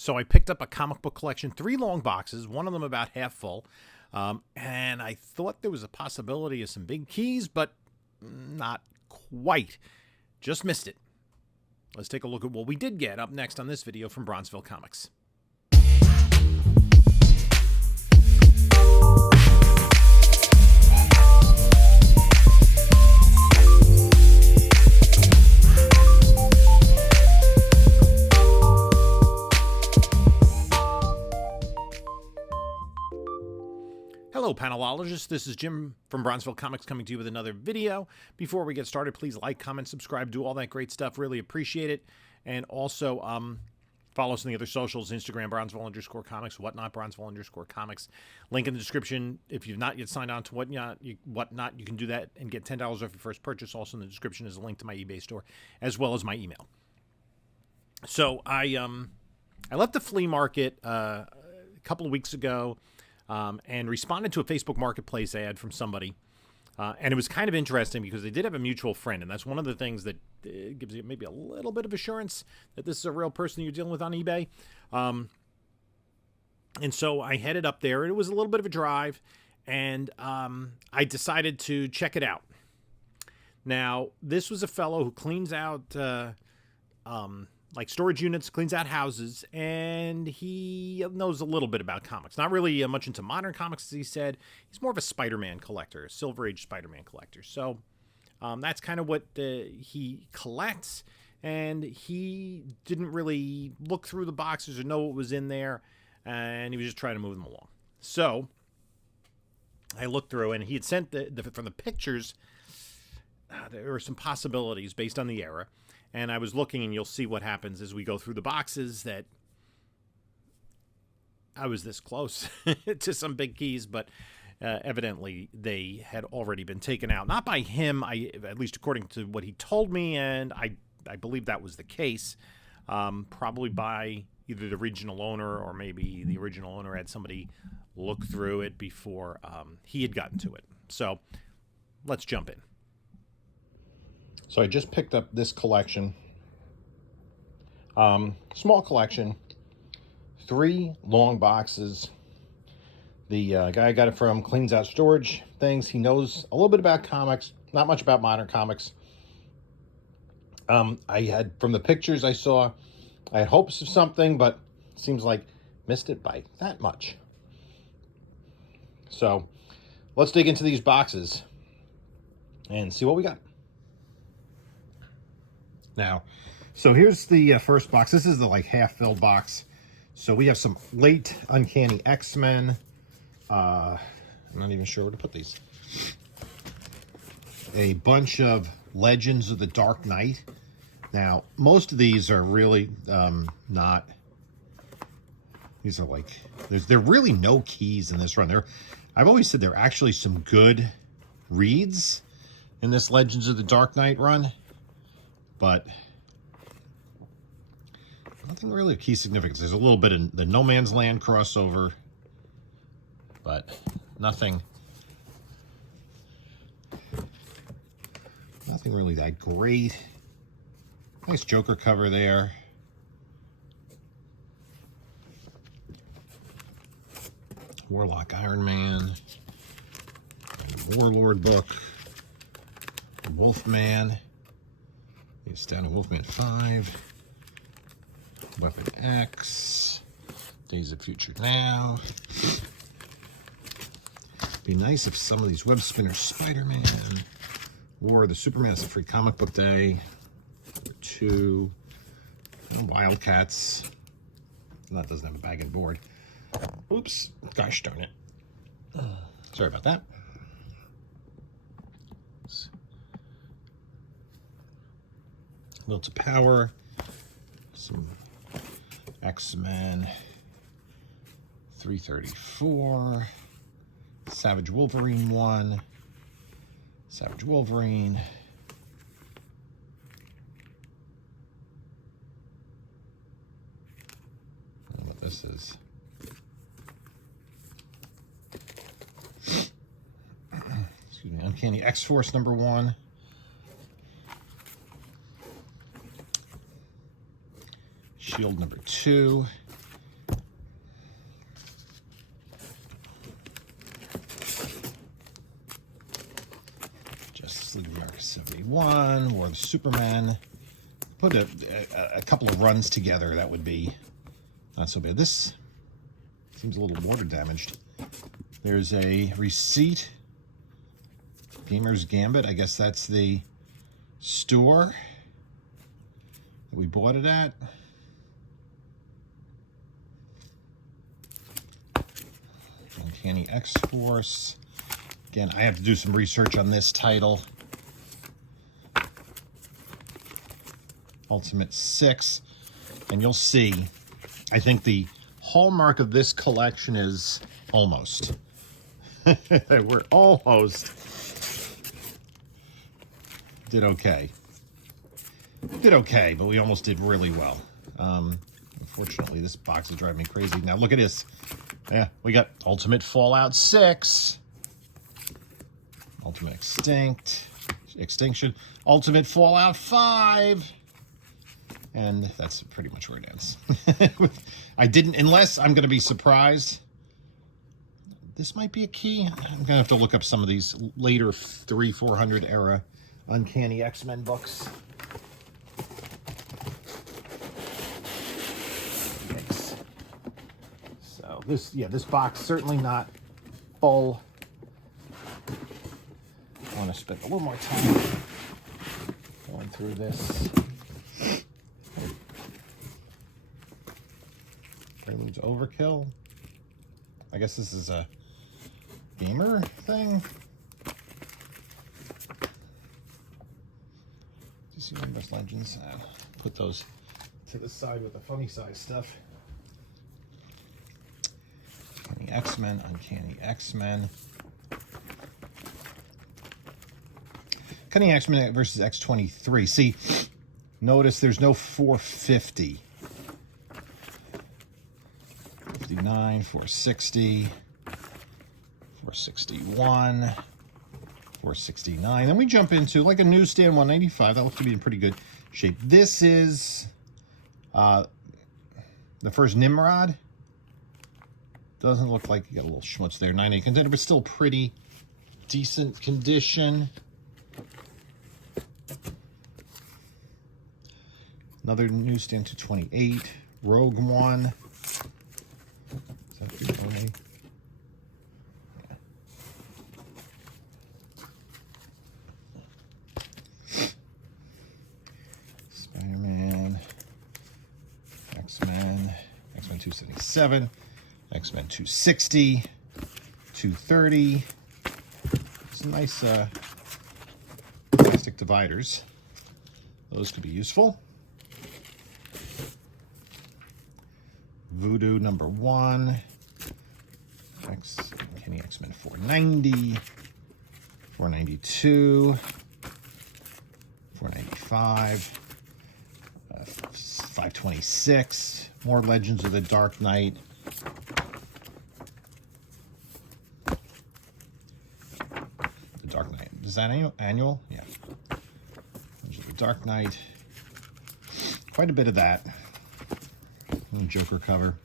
So I picked up a comic book collection, 3 long boxes, one of them about half full. And I thought there was a possibility of some big keys, but not quite. Just missed it. Let's take a look at what we did get up next on this video from Bronzeville Comics. Hello, panelologists. This is Jim from Bronzeville Comics coming to you with another video. Before we get started, please like, comment, subscribe, do all that great stuff. Really appreciate it. And also follow us on the other socials, Instagram, Bronzeville_comics, Whatnot, Bronzeville_comics. Link in the description. If you've not yet signed on to Whatnot, you can do that and get $10 off your first purchase. Also in the description is a link to my eBay store, as well as my email. So I left the flea market a couple of weeks ago. And responded to a Facebook Marketplace ad from somebody. And it was kind of interesting because they did have a mutual friend. And that's one of the things that gives you maybe a little bit of assurance that this is a real person you're dealing with on eBay. And so I headed up there. It was a little bit of a drive. And I decided to check it out. Now, this was a fellow who cleans out like storage units, cleans out houses, and he knows a little bit about comics. Not really much into modern comics, as he said. He's more of a Spider-Man collector, a Silver Age Spider-Man collector. So that's kind of what he collects, and he didn't really look through the boxes or know what was in there, and he was just trying to move them along. So I looked through, and he had sent from the pictures, there were some possibilities based on the era. And I was looking, and you'll see what happens as we go through the boxes, that I was this close to some big keys, but evidently they had already been taken out. Not by him, at least according to what he told me, and I believe that was the case. Probably by either the original owner, or maybe the original owner had somebody look through it before he had gotten to it. So let's jump in. So I just picked up this collection, small collection, 3 long boxes. The guy I got it from cleans out storage things. He knows a little bit about comics, not much about modern comics. I had, from the pictures I saw, I had hopes of something, but it seems like missed it by that much. So let's dig into these boxes and see what we got. Now, so here's the first box. This is the half-filled box. So we have some late Uncanny X-Men. I'm not even sure where to put these. A bunch of Legends of the Dark Knight. Now, most of these are really not. These are there are really no keys in this run. I've always said there are actually some good reads in this Legends of the Dark Knight run. But nothing really of key significance. There's a little bit of the No Man's Land crossover, but nothing really that great. Nice Joker cover there. Warlock Iron Man, and a Warlord book, Wolfman. It's down to Wolfman 5, Weapon X, Days of Future Now. Be nice if some of these Web Spinner Spider-Man, War of the Superman, it's a free comic book day, 2, Wildcats. That doesn't have a bag and board. Oops, gosh darn it. Sorry about that. Lilt of Power, some X-Men, 334, Savage Wolverine 1, Savage Wolverine, I don't know what this is. Excuse me, Uncanny X-Force number 1. Shield number 2, 61, War of the Superman. Put a couple of runs together, that would be not so bad. This seems a little water damaged. There's a receipt. Gamer's Gambit, I guess that's the store that we bought it at. Uncanny X-Force. Again, I have to do some research on this title. Ultimate 6. And you'll see, I think the hallmark of this collection is almost. We're almost. Did okay. Did okay, but we almost did really well. Unfortunately, this box is driving me crazy. Now, look at this. Yeah, we got Ultimate Fallout 6. Ultimate Extinction. Ultimate Fallout 5. And that's pretty much where it ends. I didn't, unless I'm going to be surprised. This might be a key. I'm going to have to look up some of these later 300-400 era Uncanny X-Men books. Yikes. So this box certainly not full. I want to spend a little more time going through this. Prelude's Overkill. I guess this is a gamer thing. DC Universe Legends. Put those to the side with the funny size stuff. Uncanny X-Men, Uncanny X-Men. Uncanny X-Men versus X-23. See, notice there's no 450. 59, 460, 461, 469. Then we jump into like a newsstand 195. That looks to be in pretty good shape. This is the first Nimrod. Doesn't look like you got a little schmutz there. 9.8 container, but still pretty decent condition. Another newsstand 228. Rogue One. Is that the only? Spider-Man, X-Men, X-Men 277, X-Men 260, 230. Some nice plastic dividers. Those could be useful. Voodoo #1. Uncanny X-Men 490. 492. 495. 526. More Legends of the Dark Knight. The Dark Knight. Is that annual? Yeah. Legends of the Dark Knight. Quite a bit of that. Joker cover.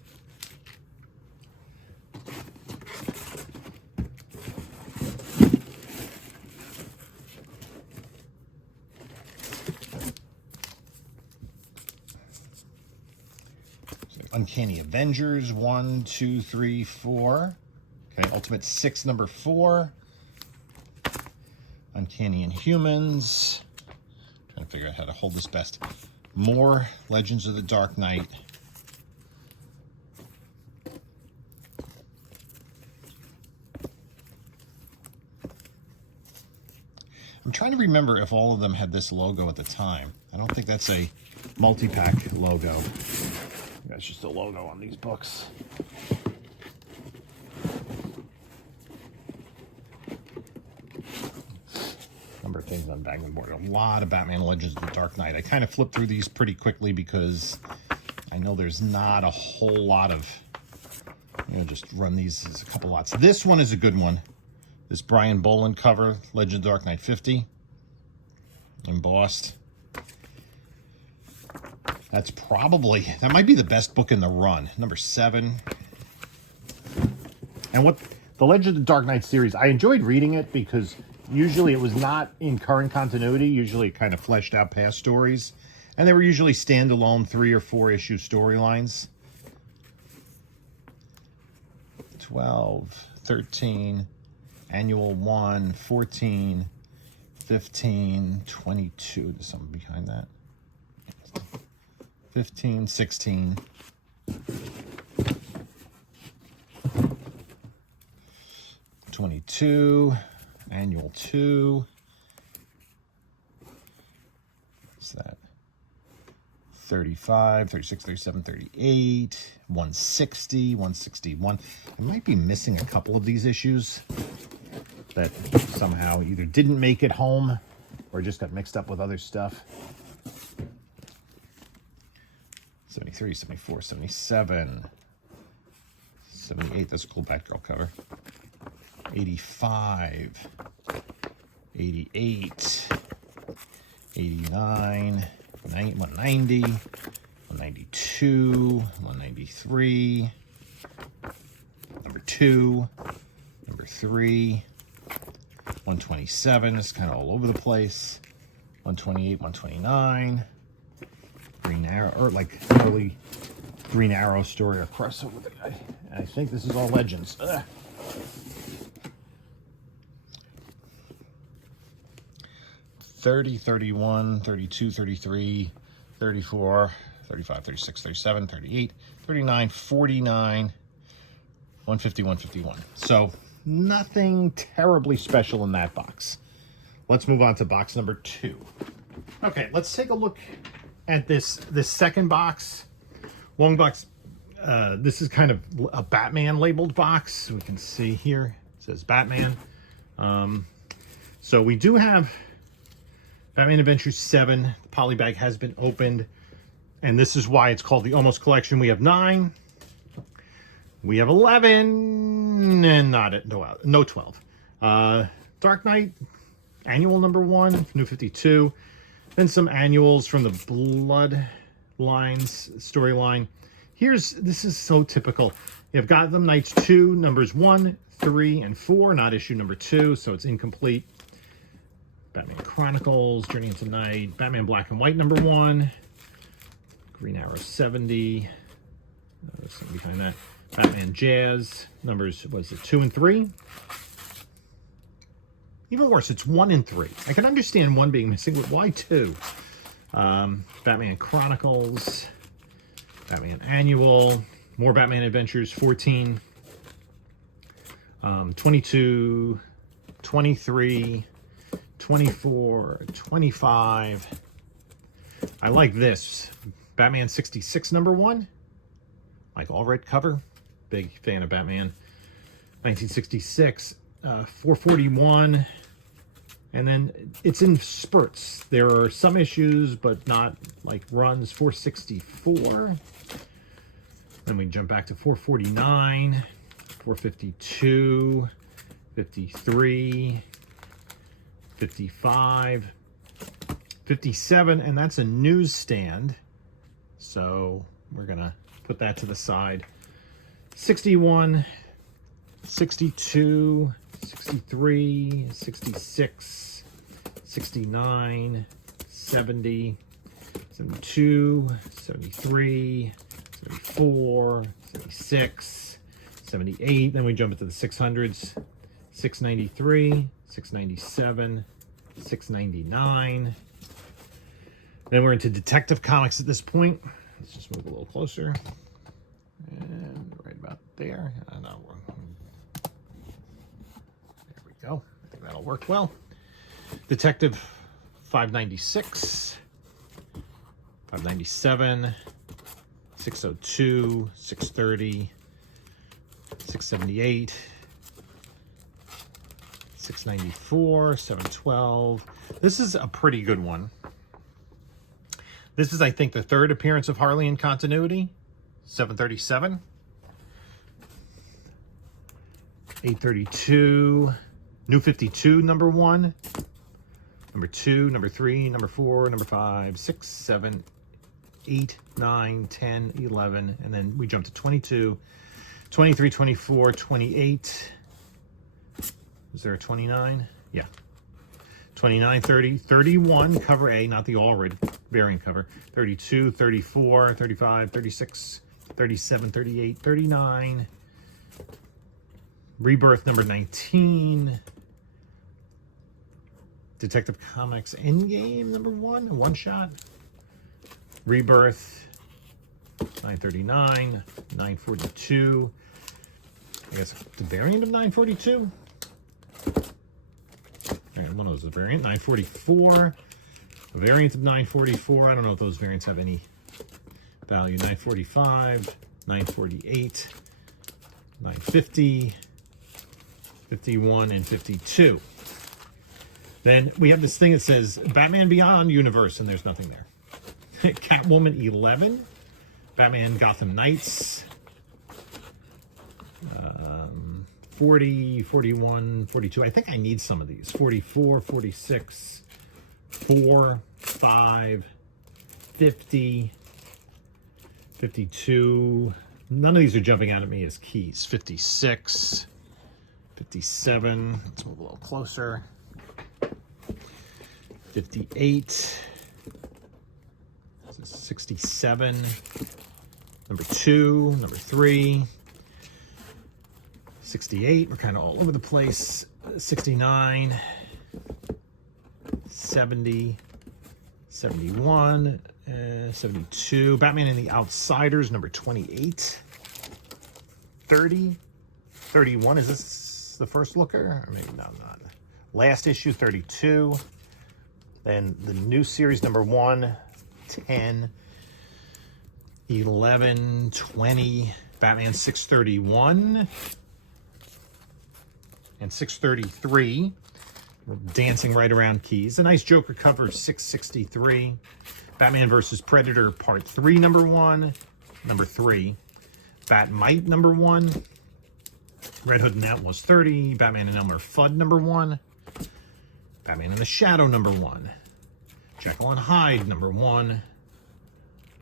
Uncanny Avengers 1, 2, 3, 4. Okay, Ultimate 6 #4. Uncanny Inhumans. Trying to figure out how to hold this best. More Legends of the Dark Knight. I'm trying to remember if all of them had this logo at the time. I don't think that's a multi-pack logo. That's just a logo on these books. Number of things on Bangman Board. A lot of Batman Legends of the Dark Knight. I kind of flipped through these pretty quickly because I know there's not a whole lot of, just run these as a couple lots. This one is a good one. This Brian Boland cover, Legend of the Dark Knight 50, embossed. That might be the best book in the run. #7. And what the Legend of the Dark Knight series, I enjoyed reading it because Usually it was not in current continuity. Usually it kind of fleshed out past stories. And they were usually standalone 3 or 4 issue storylines. 12, 13, Annual 1, 14, 15, 22. There's something behind that. 15, 16. 22, Annual 2. What's that? 35, 36, 37, 38, 160, 161. I might be missing a couple of these issues that somehow either didn't make it home or just got mixed up with other stuff. 73, 74, 77, 78. That's a cool Batgirl cover. 85, 88, 89, 190, 192, 193, number 2, number 3, 127. It's kind of all over the place. 128, 129. Green Arrow, or like early Green Arrow story or crossover. I think this is all Legends. Ugh. 30, 31, 32, 33, 34, 35, 36, 37, 38, 39, 49, 150, 151. So nothing terribly special in that box. Let's move on to box number 2. Okay, let's take a look at this second box. Long box. This is kind of a Batman labeled box. We can see here it says Batman. So we do have Batman Adventures 7. The polybag has been opened, and this is why it's called the Almost Collection. We have 9. We have 11, and no 12. Dark Knight Annual number 1, New 52. Then some annuals from the Bloodlines storyline. This is so typical. You've Gotham Knights 2, numbers 1, 3, and 4, not issue number 2, so it's incomplete. Batman Chronicles, Journey into Night, Batman Black and White number 1, Green Arrow 70, there's something behind that. Batman Jazz, numbers, was it 2 and 3? Even worse, it's 1 and 3. I can understand 1 being missing, but why 2? Batman Chronicles, Batman Annual, more Batman Adventures 14, 22, 23, 24, 25. I like this. Batman 66 number 1. Like all red cover. Big fan of Batman. 1966, 441. And then it's in spurts. There are some issues, but not like runs. 464. Then we jump back to 449, 452, 53, 55, 57, and that's a newsstand. So we're going to put that to the side. 61, 62, 63, 66, 69, 70, 72, 73, 74, 76, 78. Then we jump into the 600s. 693, 697, 699. Then we're into Detective Comics at this point. Let's just move a little closer. And right about there. There we go. I think that'll work well. Detective 596, 597, 602, 630, 678, 694, 712. This is a pretty good one. This is, I think, the 3rd appearance of Harley in continuity. 737. 832. New 52, number 1. Number 2, number 3, number 4, number 5, 6, 7, 8, 9, 10, 11. And then we jump to 22, 23, 24, 28. Is there a 29? Yeah. 29, 30, 31, cover A, not the all red variant cover. 32, 34, 35, 36, 37, 38, 39. Rebirth number 19. Detective Comics Endgame number 1, a one-shot. Rebirth 939, 942. I guess the variant of 942. One of those is a variant. 944. A variant of 944. I don't know if those variants have any value. 945, 948, 950, 51, and 52. Then we have this thing that says Batman Beyond Universe, and there's nothing there. Catwoman 11. Batman Gotham Knights. 40, 41, 42. I think I need some of these. 44, 46, 4, 5, 50, 52. None of these are jumping out at me as keys. 56, 57. Let's move a little closer. 58. This is 67. Number 2, number 3. 68, we're kind of all over the place. 69, 70, 71, 72. Batman and the Outsiders, number 28. 30, 31. Is this the first looker? Or maybe not. Last issue, 32. Then the new series, number 1, 10, 11, 20. Batman 631. And 633. We're dancing right around keys. A nice Joker cover, 663. Batman vs. Predator, Part 3, number 1. Number 3. Batmite, number 1. Red Hood and Outlaws 30. Batman and Elmer Fudd, number 1. Batman in the Shadow, number 1. Jekyll and Hyde, number 1.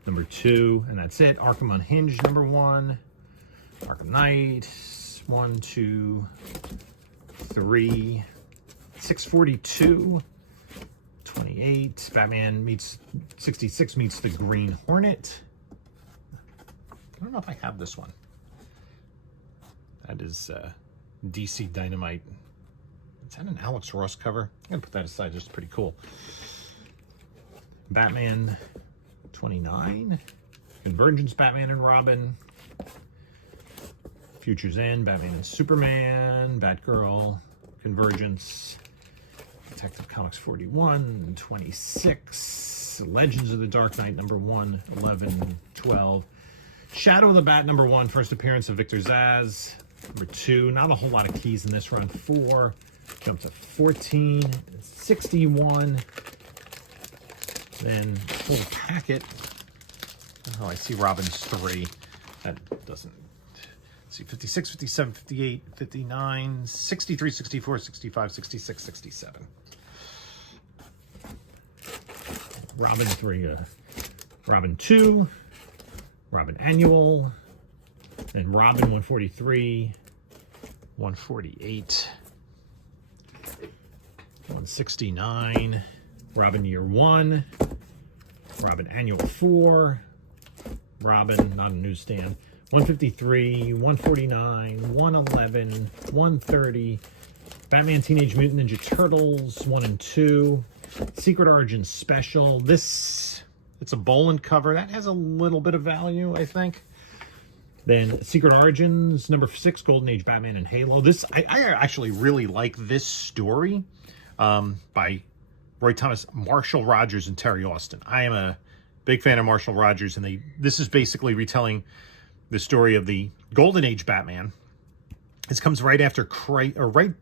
Number 2. And that's it. Arkham Unhinged, number 1. Arkham Knight, 1, 2, 3, 642, 28. Batman meets 66 meets the Green Hornet. I don't know if I have this one. That is DC Dynamite. Is that an Alex Ross cover? I'm gonna put that aside. Just pretty cool. Batman 29, Convergence, Batman and Robin. Future's End, Batman and Superman, Batgirl, Convergence, Detective Comics 41, 26, Legends of the Dark Knight, number 1, 11, 12, Shadow of the Bat, number 1, first appearance of Victor Zsasz, number 2, not a whole lot of keys in this run, 4, jump to 14, 61, then little packet, oh, I see Robin's 3, that doesn't, see, 56, 57, 58, 59, 63, 64, 65, 66, 67. Robin 3, Robin 2, Robin Annual, then Robin 143, 148, 169, Robin Year 1, Robin Annual 4, Robin, not a newsstand, 153, 149, 111, 130, Batman Teenage Mutant Ninja Turtles 1 and 2, Secret Origins Special. This, it's a Boland cover. That has a little bit of value, I think. Then Secret Origins, number 6, Golden Age Batman and Halo. This, I actually really like this story by Roy Thomas, Marshall Rogers, and Terry Austin. I am a big fan of Marshall Rogers, and this is basically retelling the story of the Golden Age Batman. This comes right after right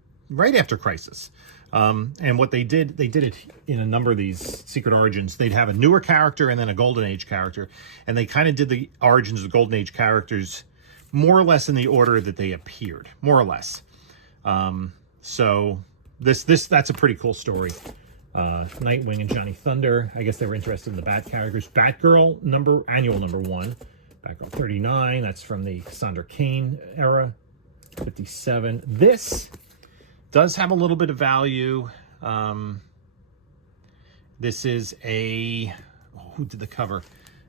after Crisis. And what they did it in a number of these Secret Origins. They'd have a newer character and then a Golden Age character, and they kind of did the origins of the Golden Age characters more or less in the order that they appeared, more or less. So that's a pretty cool story. Nightwing and Johnny Thunder. I guess they were interested in the Bat characters. Batgirl annual number 1. Batgirl 39, that's from the Cassandra Cain era. 57. This does have a little bit of value. This is a, who did the cover?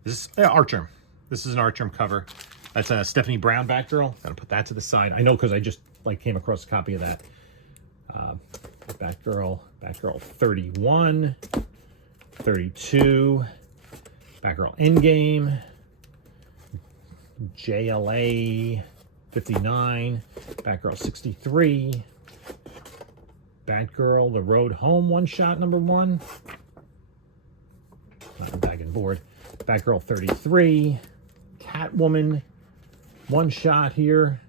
This is Archer. This is an Archer cover. That's a Stephanie Brown Batgirl. Gotta put that to the side. I know because I just came across a copy of that. Batgirl 31, 32, Batgirl Endgame, JLA 59, Batgirl 63, Batgirl The Road Home one-shot #1. Not a bag and board. Batgirl 33, Catwoman one-shot here,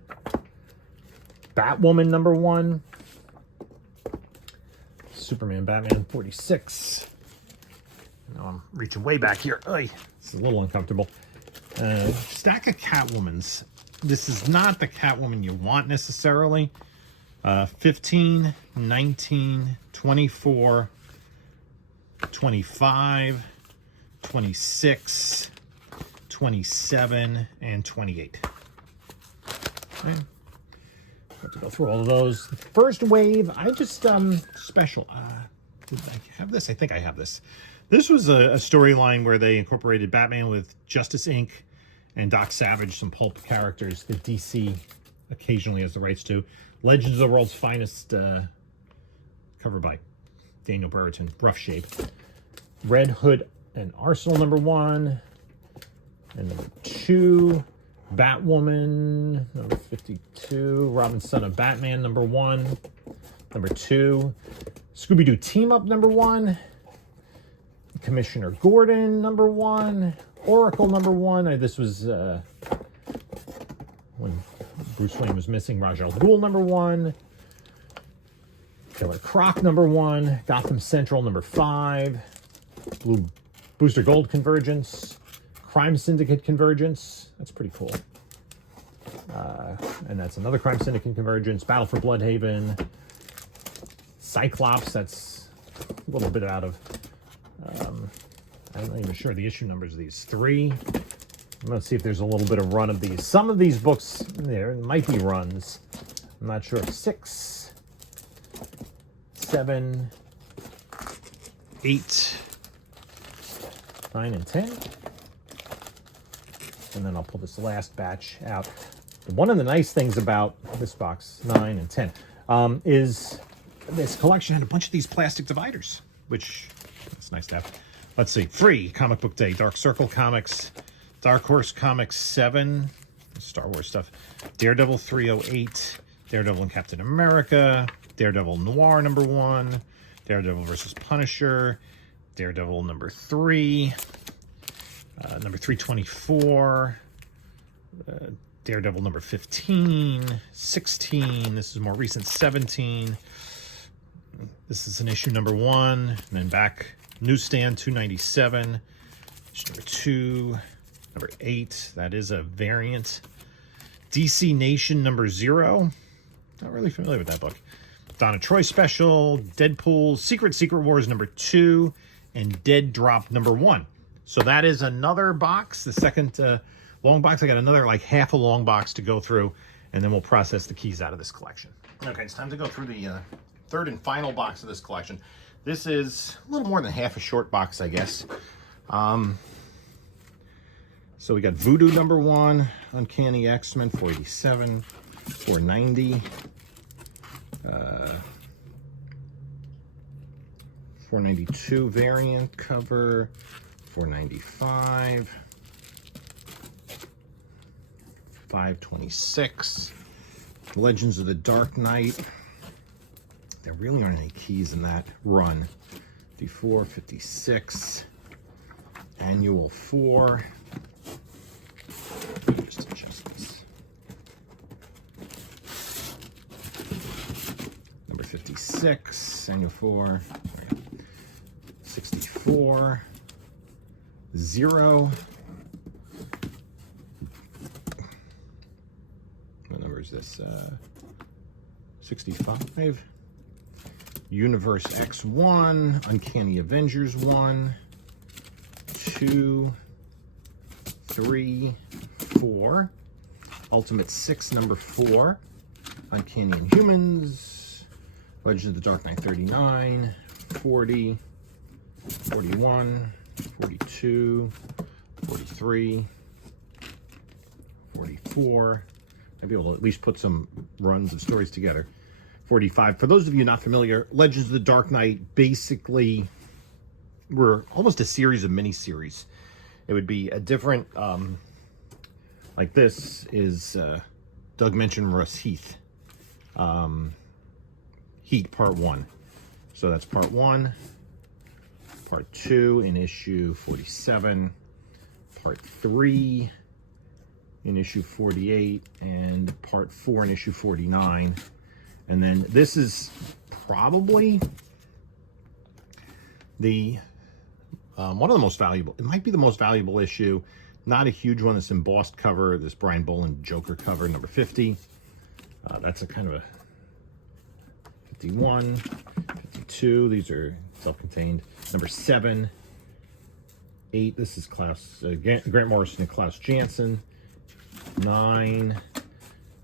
Batwoman #1, Superman Batman 46. Now I'm reaching way back here. Oy, this is a little uncomfortable. Stack of Catwomans. This is not the Catwoman you want necessarily. 15, 19, 24, 25, 26, 27, and 28. Okay. Have to go through all of those. First wave, I just special. Did I have this? I think I have this. This was a storyline where they incorporated Batman with Justice Inc. and Doc Savage, some pulp characters that DC occasionally has the rights to. Legends of the World's Finest, covered by Daniel Brereton, rough shape. Red Hood and Arsenal #1, and #2. Batwoman, #52. Robin Son of Batman, #1. #2. Scooby-Doo Team Up, #1. Commissioner Gordon, #1. Oracle, #1. This was when Bruce Wayne was missing. Ra's al Ghul, #1. Killer Croc, #1. Gotham Central, #5. Blue Booster Gold Convergence. Crime Syndicate Convergence. That's pretty cool. And that's another Crime Syndicate Convergence. Battle for Bloodhaven. Cyclops. That's a little bit out of... I'm not even sure the issue numbers of these. 3. Let's see if there's a little bit of run of these. Some of these books, there might be runs. I'm not sure. 6, 7, 8, 9, and 10. And then I'll pull this last batch out. One of the nice things about this box, 9 and 10, is this collection had a bunch of these plastic dividers, which is nice to have. Let's see. Free Comic Book Day, Dark Circle Comics, Dark Horse Comics 7, Star Wars stuff, Daredevil 308, Daredevil and Captain America, Daredevil Noir #1, Daredevil vs. Punisher, Daredevil #3, number 324, Daredevil #15, 16, this is more recent, 17, this is an issue #1, and then back, newsstand 297, issue #2, #8, that is a variant, DC Nation #0, not really familiar with that book, Donna Troy special, Deadpool, Secret Wars #2, and Dead Drop #1. So that is another box, the second long box. I got another half a long box to go through, and then we'll process the keys out of this collection. Okay, it's time to go through the third and final box of this collection. This is a little more than half a short box, I guess. So we got Voodoo #1, Uncanny X-Men 487, 490, 492 variant cover, 495, 526, Legends of the Dark Knight. There really aren't any keys in that run. 54, 56, Annual 4. Just adjust this. Number 56, Annual 4. 64, 0. What number is this? 65. Universe X1, Uncanny Avengers 1, 2, 3, 4, Ultimate 6 #4, Uncanny Inhumans, Legends of the Dark Knight 39, 40, 41, 42, 43, 44. I'll be able to at least put some runs of stories together. 45. For those of you not familiar, Legends of the Dark Knight basically were almost a series of mini-series. It would be a different, like this is, Doug mentioned Russ Heath. Heat Part 1. So that's Part 1. Part 2 in issue 47. Part 3 in issue 48. And Part 4 in issue 49. And then this is probably the one of the most valuable. It might be the most valuable issue. Not a huge one. This embossed cover. This Brian Boland Joker cover, number 50. That's a kind of a 51, 52. These are self-contained. Number 7, 8. This is Grant Morrison and Klaus Janson. 9. Then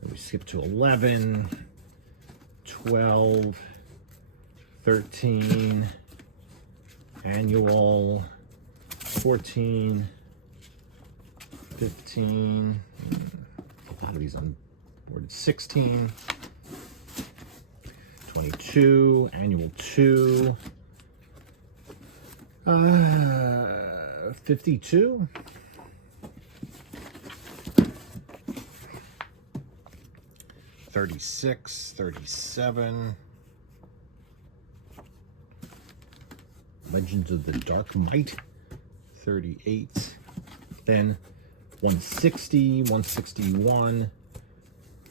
we skip to 11, 12, 13. Annual, 14, 15, a lot of these unboarded, 16, 22, annual 2, 52, 36, 37, Legends of the Dark Might, 38. Then 160, 161.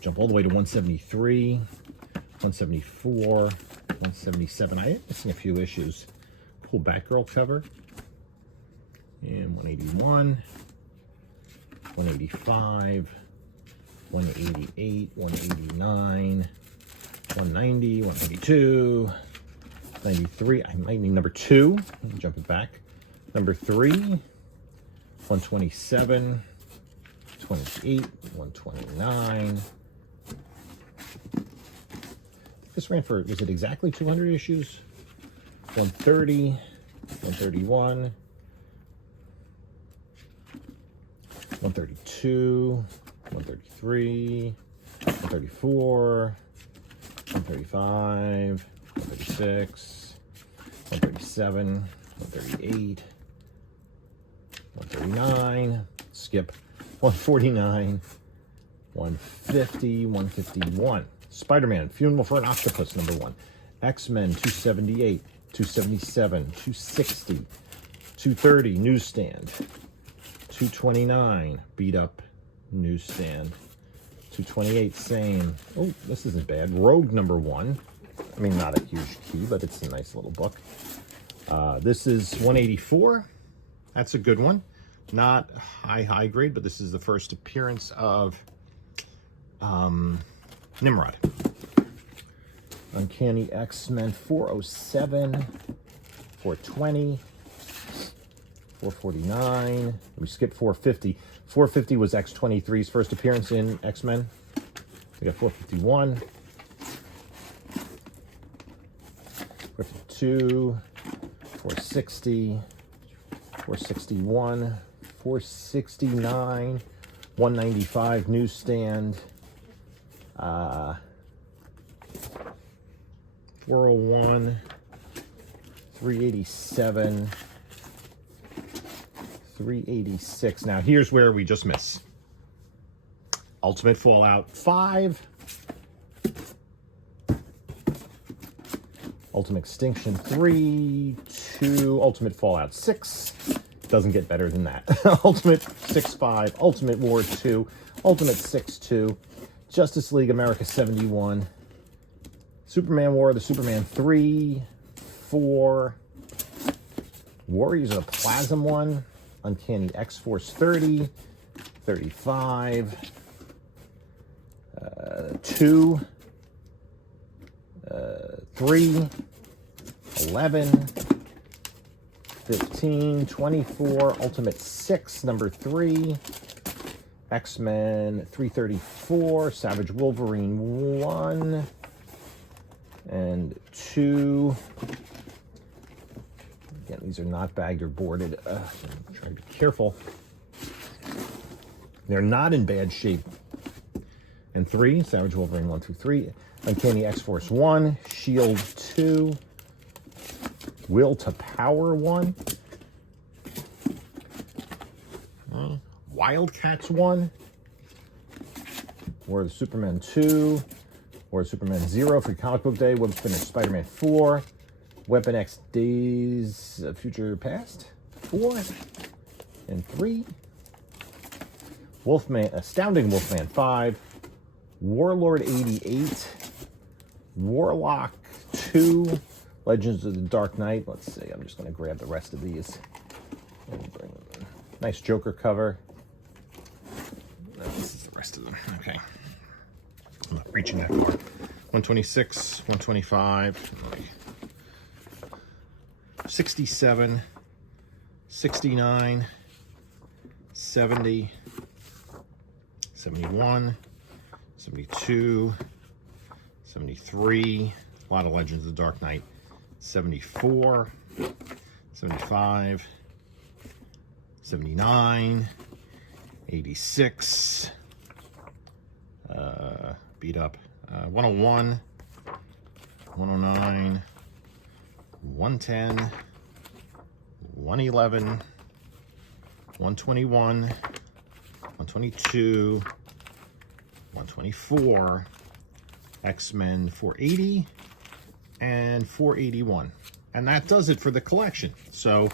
Jump all the way to 173, 174, 177. I am missing a few issues. Cool Batgirl cover. And 181, 185, 188, 189, 190, 192. 93, I might need number 2. Let me jump it back. Number 3, 127, 28, 129. This ran for, was it exactly 200 issues? 130, 131, 132, 133, 134, 135, 136, 137, 138, 139, skip, 149, 150, 151. Spider-Man, Funeral for an Octopus, number 1. X-Men, 278, 277, 260, 230, newsstand. 229, beat up, newsstand. 228, same. Oh, this isn't bad. Rogue, number 1. I mean, not a huge key, but it's a nice little book. This is 184. That's a good one. Not high grade, but this is the first appearance of Nimrod. Uncanny X-Men 407, 420, 449. We skipped 450. 450 was X-23's first appearance in X-Men. We got 451. 452, 460, 461, 469, 195 newsstand, 401, 387, 386. Now here's where we just miss. Ultimate Fallout 5. Ultimate Extinction 3, 2, Ultimate Fallout 6. Doesn't get better than that. Ultimate 6-5, Ultimate War 2, Ultimate 6-2, Justice League America 71, Superman War of the Superman 3, 4, Warriors of the Plasm 1, Uncanny X-Force 30, 35, 2, 3, 11, 15, 24, Ultimate 6, number 3, X-Men 334, Savage Wolverine 1, and 2, Again, these are not bagged or boarded. I'm trying to be careful. They're not in bad shape. And 3, Savage Wolverine 1, 2, 3. Uncanny X-Force 1, Shield 2, Will to Power 1, Wildcats 1, War of the Superman 2, War of Superman 0 for Comic Book Day, Web Spinner Spider-Man 4, Weapon X Days of Future Past 4, and 3, Wolfman, Astounding Wolfman 5, Warlord 88, Warlock 2, Legends of the Dark Knight. Let's see, I'm just going to grab the rest of these. Nice Joker cover. No, this is the rest of them. Okay. I'm not reaching that far. 126, 125, 67, 69, 70, 71, 72, 73, a lot of Legends of the Dark Knight, 74, 75, 79, 86, beat up, 101, 109, 110, 111, 121, 122, 124, X-Men 480, and 481. And that does it for the collection. So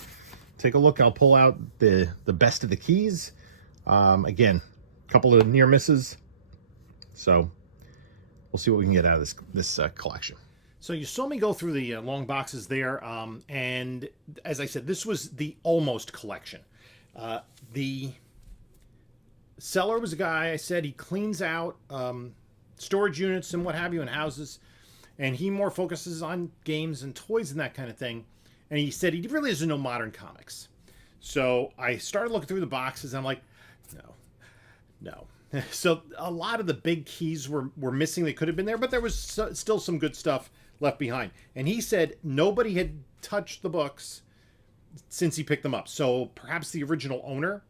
take a look. I'll pull out the best of the keys. Again, a couple of near misses. So we'll see what we can get out of this collection. So you saw me go through the long boxes there, and as I said, this was the almost collection. The seller was a guy, I said, he cleans out storage units and what have you in houses, and he more focuses on games and toys and that kind of thing. And he said he really doesn't know modern comics. So I started looking through the boxes, and I'm like, no. So a lot of the big keys were missing. They could have been there, but there was still some good stuff left behind. And he said nobody had touched the books since he picked them up. So perhaps the original owner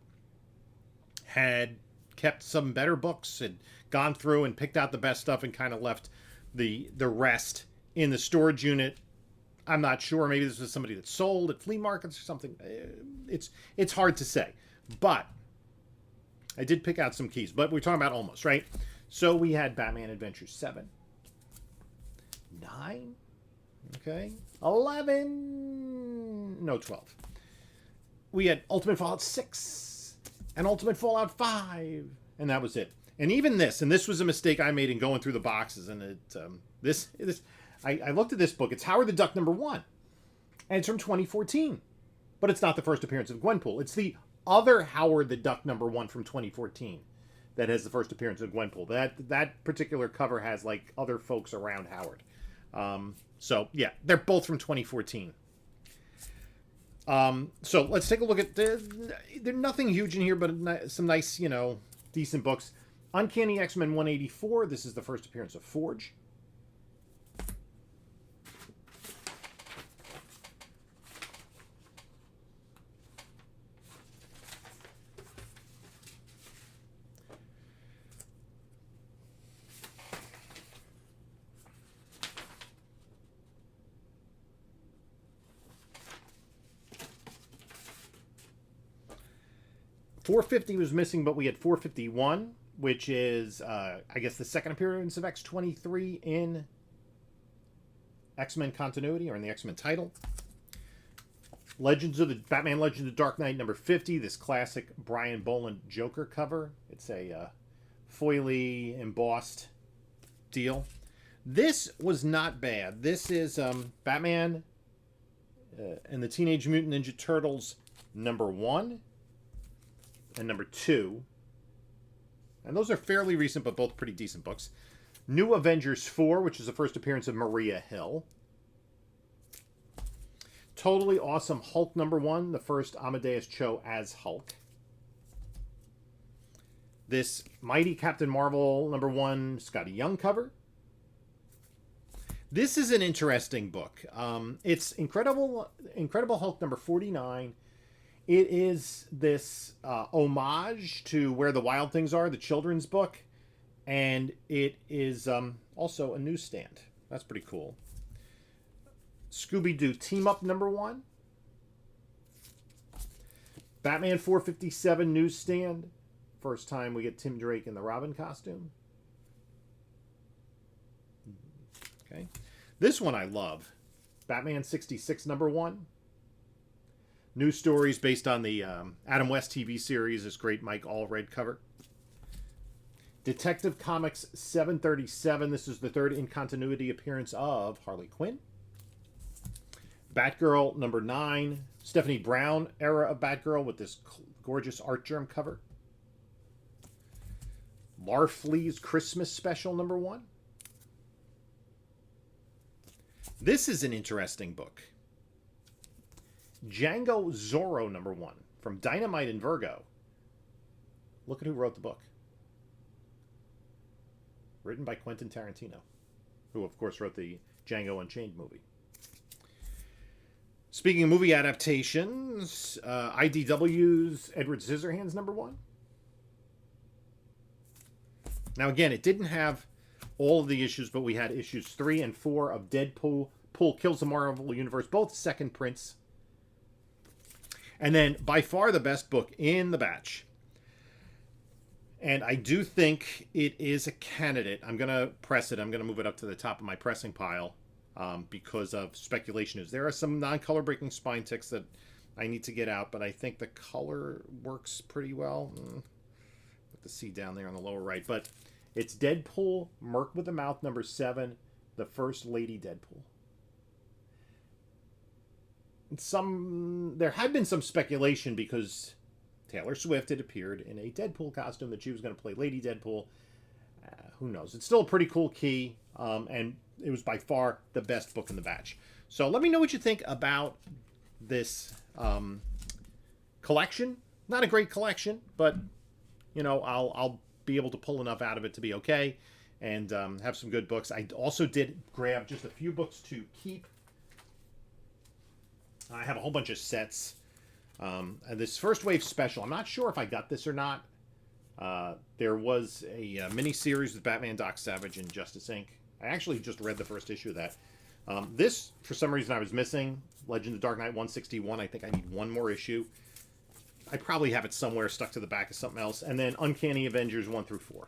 had kept some better books, had gone through and picked out the best stuff and kind of left the rest in the storage unit. I'm not sure. Maybe this was somebody that sold at flea markets or something. It's hard to say. But I did pick out some keys, but we're talking about almost, right? So we had Batman Adventures 7, 9, okay, 11, no, 12. We had Ultimate Fallout 6 and Ultimate Fallout 5, and that was it. And even this was a mistake I made in going through the boxes, and I looked at this book. It's Howard the Duck #1, and it's from 2014, but it's not the first appearance of Gwenpool. It's the other Howard the Duck #1 from 2014 that has the first appearance of Gwenpool. That particular cover has like other folks around Howard. So yeah, they're both from 2014. So let's take a look at there's nothing huge in here, but some nice, decent books. Uncanny X-Men 184. This is the first appearance of Forge. .450 was missing, but we had 451, which is, I guess, the second appearance of X-23 in X-Men continuity, or in the X-Men title. Batman Legends of the Dark Knight #50, this classic Brian Boland Joker cover. It's a foily embossed deal. This was not bad. This is Batman and the Teenage Mutant Ninja Turtles #1 and #2. And those are fairly recent, but both pretty decent books. New Avengers 4, which is the first appearance of Maria Hill. Totally Awesome Hulk #1, the first Amadeus Cho as Hulk. This Mighty Captain Marvel #1 Scotty Young cover. This is an interesting book. It's Incredible Hulk number 49. It is this homage to Where the Wild Things Are, the children's book, and it is also a newsstand. That's pretty cool. Scooby-Doo Team Up number 1. Batman 457 newsstand. First time we get Tim Drake in the Robin costume. Okay. This one I love. Batman 66 number 1. New stories based on the Adam West TV series. This great Mike Allred cover. Detective Comics 737. This is the third in continuity appearance of Harley Quinn. Batgirl number 9. Stephanie Brown era of Batgirl with this gorgeous art germ cover. Flea's Christmas special number 1. This is an interesting book. Django Zorro number 1 from Dynamite and Virgo. Look at who wrote the book. Written by Quentin Tarantino, who of course wrote the Django Unchained movie. Speaking of movie adaptations, IDW's Edward Scissorhands number 1. Now again, it didn't have all of the issues, but we had issues 3 and 4 of Deadpool Kills the Marvel Universe, both second prints. And then by far the best book in the batch. And I do think it is a candidate. I'm going to press it. I'm going to move it up to the top of my pressing pile because of speculation news. There are some non-color breaking spine ticks that I need to get out, but I think the color works pretty well. Put the C down there on the lower right. But it's Deadpool, Merc with a Mouth number 7, the First Lady Deadpool. There had been some speculation because Taylor Swift had appeared in a Deadpool costume that she was going to play Lady Deadpool. Who knows? It's still a pretty cool key, and it was by far the best book in the batch. So let me know what you think about this collection. Not a great collection, but you know, I'll be able to pull enough out of it to be okay and have some good books. I also did grab just a few books to keep. I have a whole bunch of sets. And this first wave special, I'm not sure if I got this or not. There was a mini-series with Batman, Doc Savage, and Justice Inc. I actually just read the first issue of that. This, for some reason, I was missing. Legend of Dark Knight 161. I think I need one more issue. I probably have it somewhere stuck to the back of something else. And then Uncanny Avengers 1 through 4.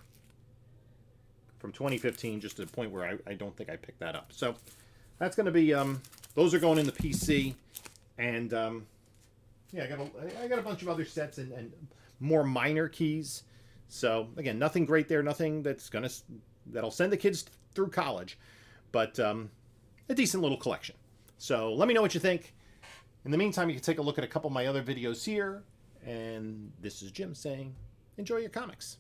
From 2015, just to the point where I don't think I picked that up. So that's going to be... those are going in the PC. And... yeah, I got a bunch of other sets and more minor keys. So again, nothing great there, nothing that'll send the kids through college, but a decent little collection. So let me know what you think. In the meantime, you can take a look at a couple of my other videos here. And this is Jim saying, enjoy your comics.